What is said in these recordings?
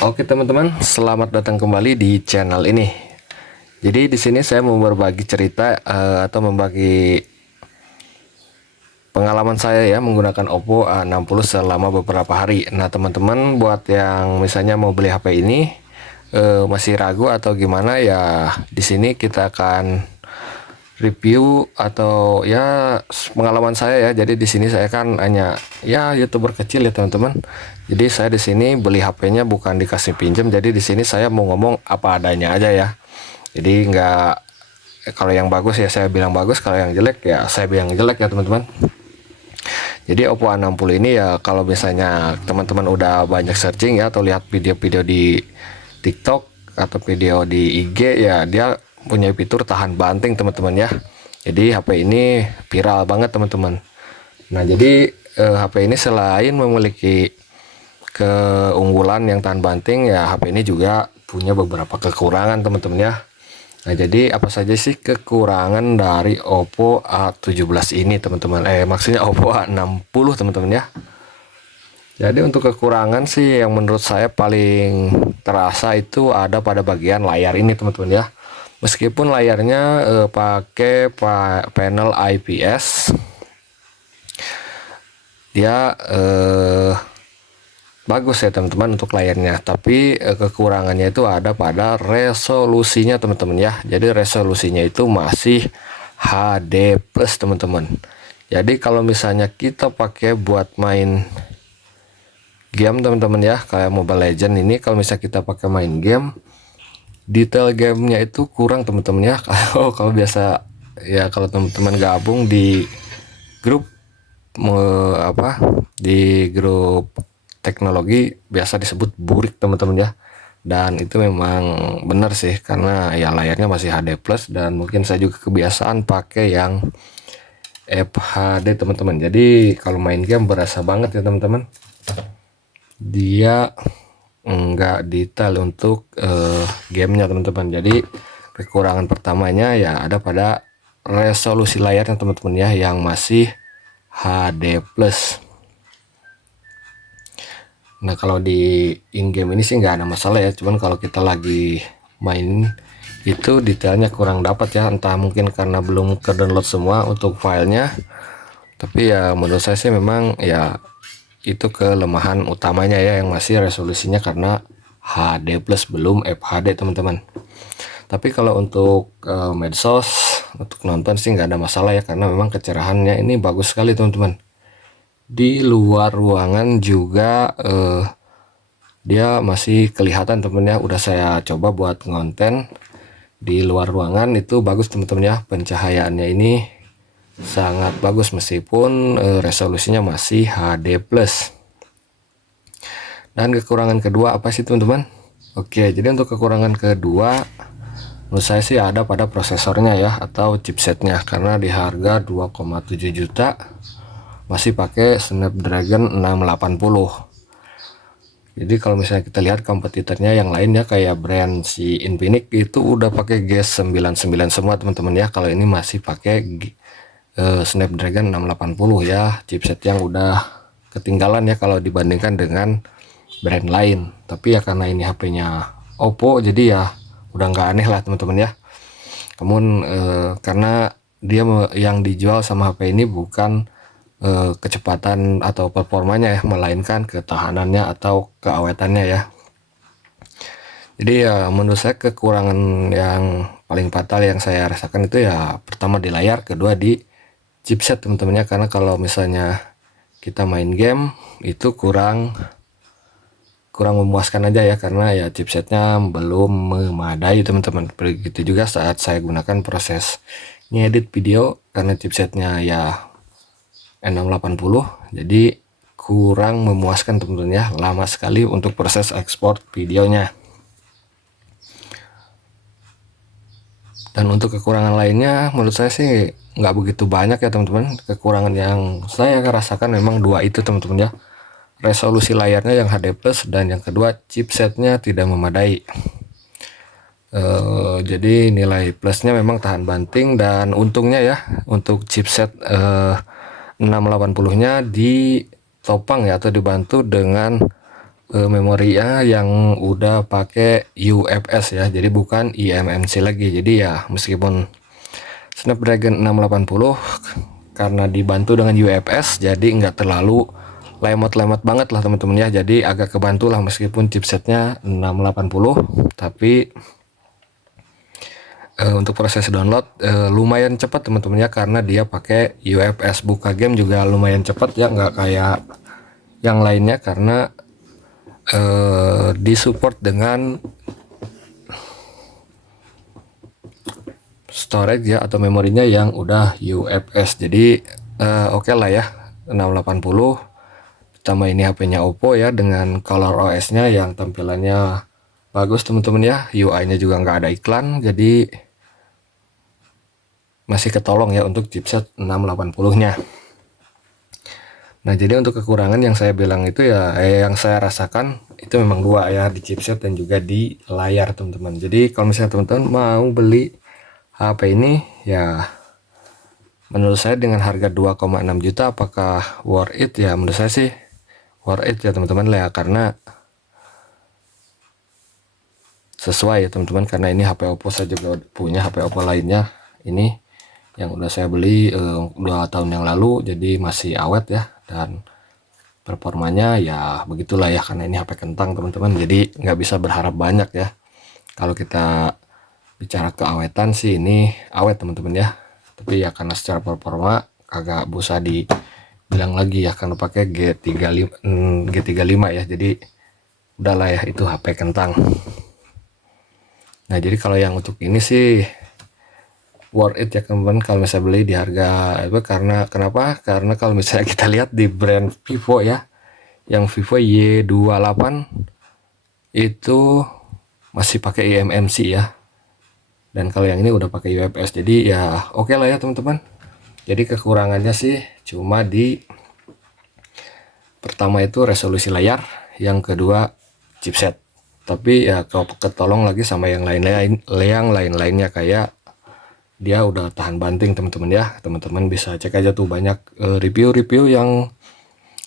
Oke teman-teman, selamat datang kembali di channel ini. Jadi di sini saya mau berbagi cerita atau membagi pengalaman saya ya menggunakan Oppo A60 selama beberapa hari. Nah teman-teman, buat yang misalnya mau beli HP ini masih ragu atau gimana ya, di sini kita akan review atau ya pengalaman saya ya. Jadi di sini saya kan hanya ya YouTuber kecil ya teman-teman. Jadi saya di sini beli HP-nya bukan dikasih pinjam. Jadi di sini saya mau ngomong apa adanya aja ya. Jadi nggak, kalau yang bagus ya saya bilang bagus, kalau yang jelek ya saya bilang jelek ya teman-teman. Jadi Oppo A60 ini ya, kalau misalnya teman-teman udah banyak searching ya atau lihat video-video di TikTok atau video di IG ya, dia punya fitur tahan banting teman-teman ya. Jadi HP ini viral banget teman-teman. Nah jadi HP ini selain memiliki keunggulan yang tahan banting ya, HP ini juga punya beberapa kekurangan teman-teman ya. Nah jadi apa saja sih kekurangan dari Oppo A17 ini teman-teman, maksudnya Oppo A60 teman-teman ya. Jadi untuk kekurangan sih yang menurut saya paling terasa itu ada pada bagian layar ini teman-teman ya. Meskipun layarnya pakai panel IPS, dia bagus ya teman-teman untuk layarnya, tapi kekurangannya itu ada pada resolusinya teman-teman ya. Jadi resolusinya itu masih HD plus teman-teman. Jadi kalau misalnya kita pakai buat main game teman-teman ya, kayak Mobile Legend ini, kalau misalnya kita pakai main game, detail gamenya itu kurang teman-teman ya. Kalau biasa ya, kalau teman-teman gabung di grup di grup teknologi biasa disebut burik teman-teman ya, dan itu memang benar sih karena ya layarnya masih HD plus, dan mungkin saya juga kebiasaan pakai yang FHD teman-teman. Jadi kalau main game berasa banget ya teman-teman, dia enggak detail untuk gamenya teman-teman. Jadi kekurangan pertamanya ya ada pada resolusi layarnya teman-teman ya, yang masih HD plus. Nah kalau di in-game ini sih nggak ada masalah ya, cuman kalau kita lagi main itu detailnya kurang dapat ya, entah mungkin karena belum ke download semua untuk filenya. Tapi ya menurut saya sih memang ya itu kelemahan utamanya ya, yang masih resolusinya karena HD plus belum FHD teman-teman. Tapi kalau untuk medsos, untuk nonton sih nggak ada masalah ya, karena memang kecerahannya ini bagus sekali teman-teman. Di luar ruangan juga dia masih kelihatan temennya. Udah saya coba buat ngonten di luar ruangan, itu bagus teman-teman ya, pencahayaannya ini sangat bagus meskipun resolusinya masih HD plus. Dan kekurangan kedua apa sih teman-teman? Oke, jadi untuk kekurangan kedua menurut saya sih ada pada prosesornya ya, atau chipsetnya, karena di harga 2,7 juta masih pakai Snapdragon 680. Jadi kalau misalnya kita lihat kompetitornya yang lainnya kayak brand si Infinix itu udah pakai G99 semua teman-teman ya. Kalau ini masih pakai Snapdragon 680 ya, chipset yang udah ketinggalan ya kalau dibandingkan dengan brand lain. Tapi ya karena ini HP-nya Oppo, jadi ya udah nggak aneh lah teman-teman ya. Kemudian karena dia yang dijual sama HP ini bukan kecepatan atau performanya ya, melainkan ketahanannya atau keawetannya ya. Jadi ya menurut saya kekurangan yang paling fatal yang saya rasakan itu ya pertama di layar, kedua di chipset teman-teman ya. Karena kalau misalnya kita main game itu kurang memuaskan aja ya, karena ya chipsetnya belum memadai teman-teman. Begitu juga saat saya gunakan proses ngedit video, karena chipsetnya ya 680, jadi kurang memuaskan teman-teman ya, lama sekali untuk proses ekspor videonya. Dan untuk kekurangan lainnya menurut saya sih nggak begitu banyak ya teman-teman. Kekurangan yang saya rasakan memang dua itu teman-teman ya, resolusi layarnya yang HD plus, dan yang kedua chipsetnya tidak memadai. Jadi nilai plusnya memang tahan banting, dan untungnya ya untuk chipset 680 nya ditopang ya, atau dibantu dengan memorinya yang udah pakai UFS ya, jadi bukan eMMC lagi. Jadi ya meskipun Snapdragon 680 karena dibantu dengan UFS, jadi nggak terlalu lemot-lemot banget lah teman-teman ya. Jadi agak kebantu lah meskipun chipsetnya 680, tapi untuk proses download lumayan cepat teman-teman ya, karena dia pakai UFS. Buka game juga lumayan cepat ya, nggak kayak yang lainnya, karena disupport dengan storage ya atau memorinya yang udah UFS. Jadi oke lah ya, 680 tambah ini HP-nya Oppo ya dengan Color OS-nya yang tampilannya bagus teman-teman ya. UI-nya juga nggak ada iklan, jadi masih ketolong ya untuk chipset 680-nya. Nah, jadi untuk kekurangan yang saya bilang itu ya, yang saya rasakan itu memang dua ya, di chipset dan juga di layar teman-teman. Jadi kalau misalnya teman-teman mau beli HP ini ya, menurut saya dengan harga 2,6 juta apakah worth it ya? Menurut saya sih worth it ya teman-teman lah ya, karena sesuai ya teman-teman, karena ini HP Oppo. Saya juga punya HP Oppo lainnya ini yang udah saya beli 2 tahun yang lalu, jadi masih awet ya, dan performanya ya begitulah ya, karena ini HP kentang teman-teman, jadi nggak bisa berharap banyak ya. Kalau kita bicara keawetan sih ini awet teman-teman ya, tapi ya karena secara performa agak bisa dibilang lagi ya, karena pakai G35 ya, jadi udahlah ya, itu HP kentang. Nah, jadi kalau yang untuk ini sih worth it ya teman-teman kalau misalnya beli di harga itu. Karena kenapa? Karena kalau misalnya kita lihat di brand Vivo ya, yang Vivo Y28 itu masih pakai eMMC ya, dan kalau yang ini udah pakai UFS, jadi ya oke lah ya teman-teman. Jadi kekurangannya sih cuma di pertama itu resolusi layar, yang kedua chipset, tapi ya kalau ketolong lagi sama yang lain-lainnya, kayak dia udah tahan banting teman-teman ya. Teman-teman bisa cek aja tuh, banyak review-review yang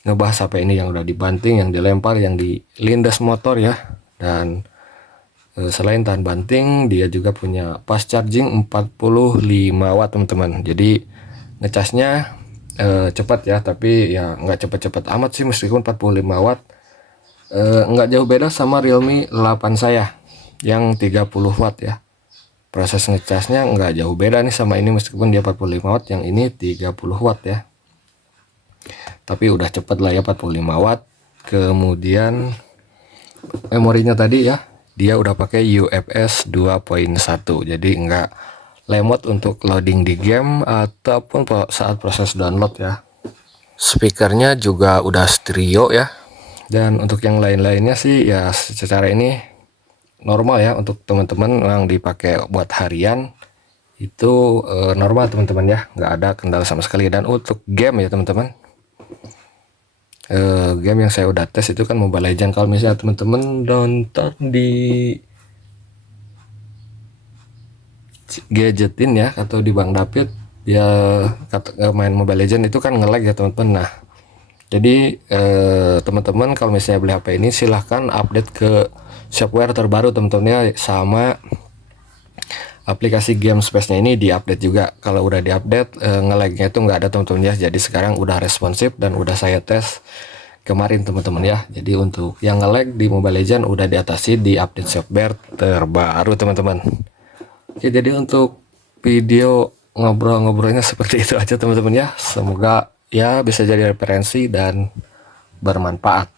ngebahas HP ini yang udah dibanting, yang dilempar, yang dilindas motor ya. Dan selain tahan banting, dia juga punya fast charging 45 watt teman-teman. Jadi ngecasnya cepat ya, tapi ya nggak cepat-cepat amat sih meskipun 45 watt. Nggak jauh beda sama Realme 8 saya yang 30 watt ya. Proses ngecasnya nggak jauh beda nih sama ini, meskipun dia 45 watt, yang ini 30 watt ya, tapi udah cepet lah ya 45 watt. Kemudian memorinya tadi ya, dia udah pakai UFS 2.1, jadi nggak lemot untuk loading di game ataupun saat proses download ya. Speakernya juga udah stereo ya, dan untuk yang lain-lainnya sih ya secara ini normal ya. Untuk teman-teman yang dipakai buat harian itu normal teman-teman ya, nggak ada kendala sama sekali. Dan untuk game ya teman-teman, game yang saya udah tes itu kan Mobile Legends. Kalau misalnya teman-teman nonton di Gadgetin ya atau di Bang David dia main Mobile Legends itu kan nge-lag ya teman-teman. Nah, jadi teman-teman kalau misalnya beli HP ini silahkan update ke software terbaru teman-teman ya, sama aplikasi game space-nya ini diupdate juga. Kalau udah diupdate nge-lag-nya itu nggak ada teman-teman ya. Jadi sekarang udah responsif dan udah saya tes kemarin teman-teman ya. Jadi untuk yang nge-lag di Mobile Legends udah diatasi di update software terbaru teman-teman. Oke, jadi untuk video ngobrol-ngobrolnya seperti itu aja teman-teman ya. Semoga ya bisa jadi referensi dan bermanfaat.